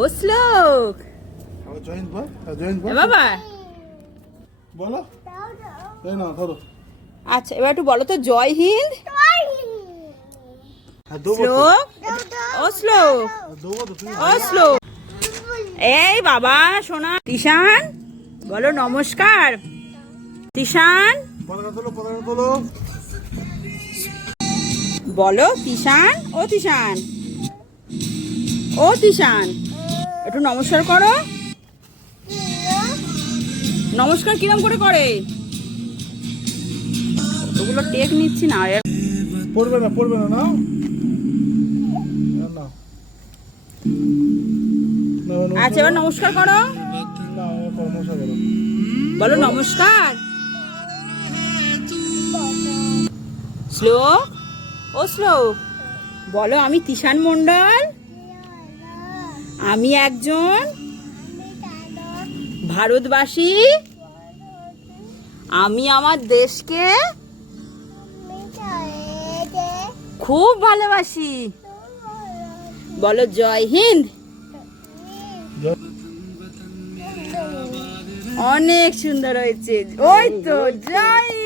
ও শ্লোক জয়েন কর, জয়েন কর বাবা বলো। এই নাও ধরো। আচ্ছা এবার একটু বলো তো জয় হিন্দ। হ্যাঁ দেবো তো। শ্লোক ও শ্লোক দেবো তো তুমি। ও শ্লোক এই বাবা সোনা তিশান বলো নমস্কার। তিশান পতাকা তোলো, পতাকা তোলো। বলো তিশান ও তিশান ও তিশান একটু নমস্কার করো। নমস্কার কিরম করে করে? ওগুলো টেক নিচ্ছি না পড়বে না, পড়বে না, নাও। নাও। আচ্ছা এবার নমস্কার করো। নাও, নমস্কার করো। বলো নমস্কার। শ্লোক ও শ্লোক বলো আমি তিশান মণ্ডল, আমি একজন ভারতবাসী, আমি আমার দেশকে খুব ভালোবাসি। বলো জয় হিন্দ। অনেক সুন্দর হয়েছে, ওই তো জয় হিন্দ।